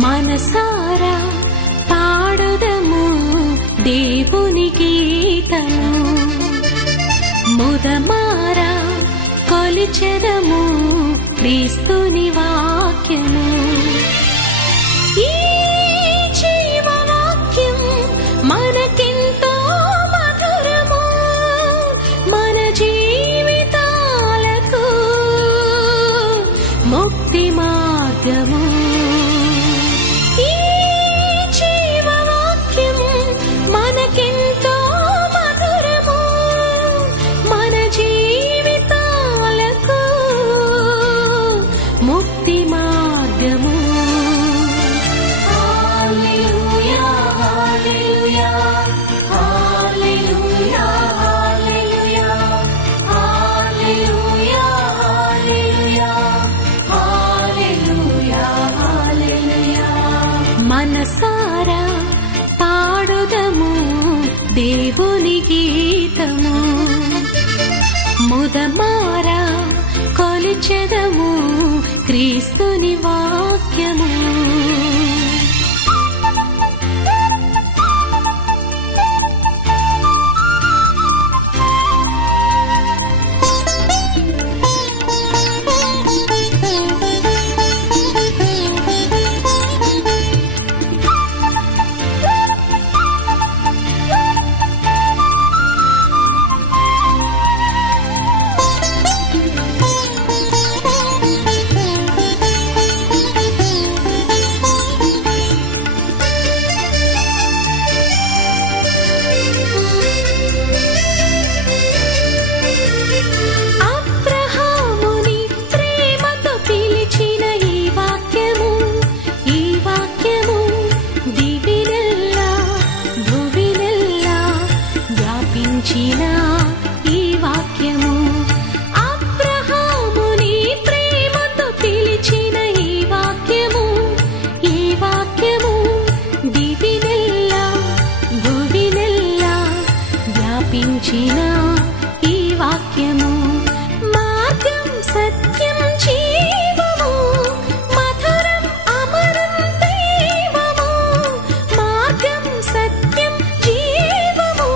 మనసారా పాడుదము దేవుని గీతము ముదమారా కొలిచెదము క్రీస్తుని వాక్యము ఈ జీవవాక్యం మనకెంతో మధురము మన జీవితాలకు ముక్తి మార్గము మనసారా పాడుదము దేవుని గీతము ముదమారా కొలిచెదము క్రీస్తుని వాక్యము ఈ వాక్యము అబ్రహాముని ప్రేమతో పిలిచిన ఈ వాక్యము దివినెల్లా భువినెల్లా వ్యాపించిన ఈ వాక్యము మార్గం సత్యం జీవము మధురం అమరం దైవము మార్గం సత్యం జీవము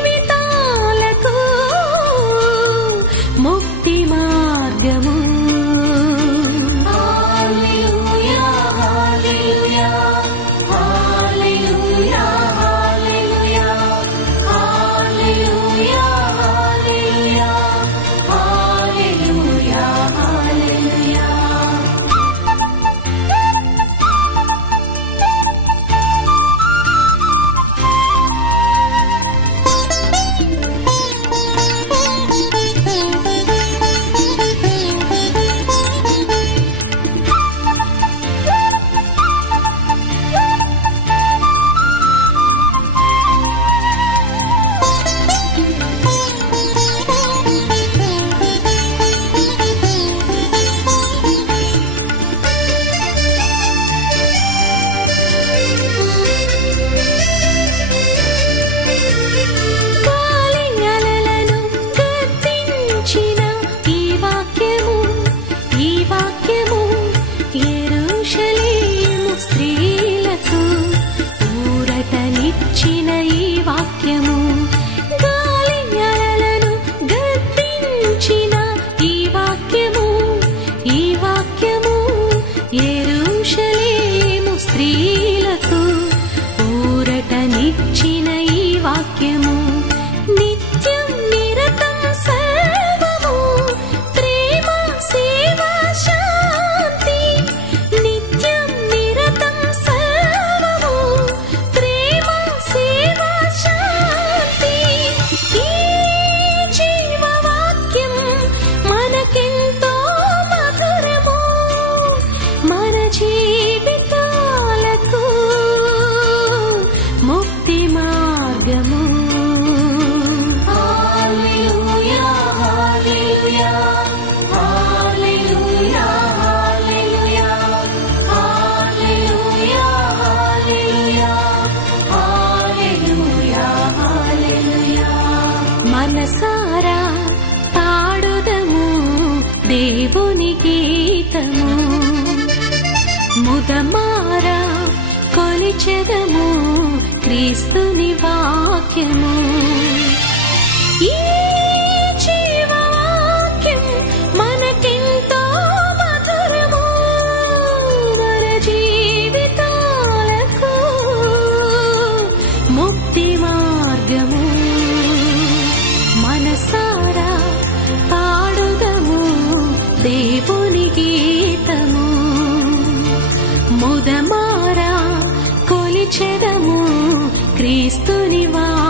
జీవితాలకు ముక్తి మార్గము హల్లెలూయా హల్లెలూయా హల్లెలూయా హల్లెలూయా హల్లెలూయా హల్లెలూయా హల్లెలూయా హల్లెలూయా ఇచ్చిన ఈ వాక్యము గాలి అలలను గద్దించిన ఈ వాక్యము యెరూషలేము స్త్రీలకు ఊరటనిచ్చిన ఈ వాక్యము నిత్యం నిరతం సర్వము ప్రేమ సేవ శాంతి నిత్యం నిరతం సర్వము ప్రేమ సేవ శాంతి ఈ జీవవాక్యం మనకెంతో మధురము మన జీవితాలకు దేవుని గీతము. ముదమారా కొలిచెదము క్రీస్తుని వాక్యము. ఈ జీవవాక్యం మనకెంతో మధురము, మన జీవితాలకు ముక్తి మార్గము. మనసారా పాడుదము దేవుని గీతము. ముదమారా కొలిచెదము క్రీస్తుని వాక్యము.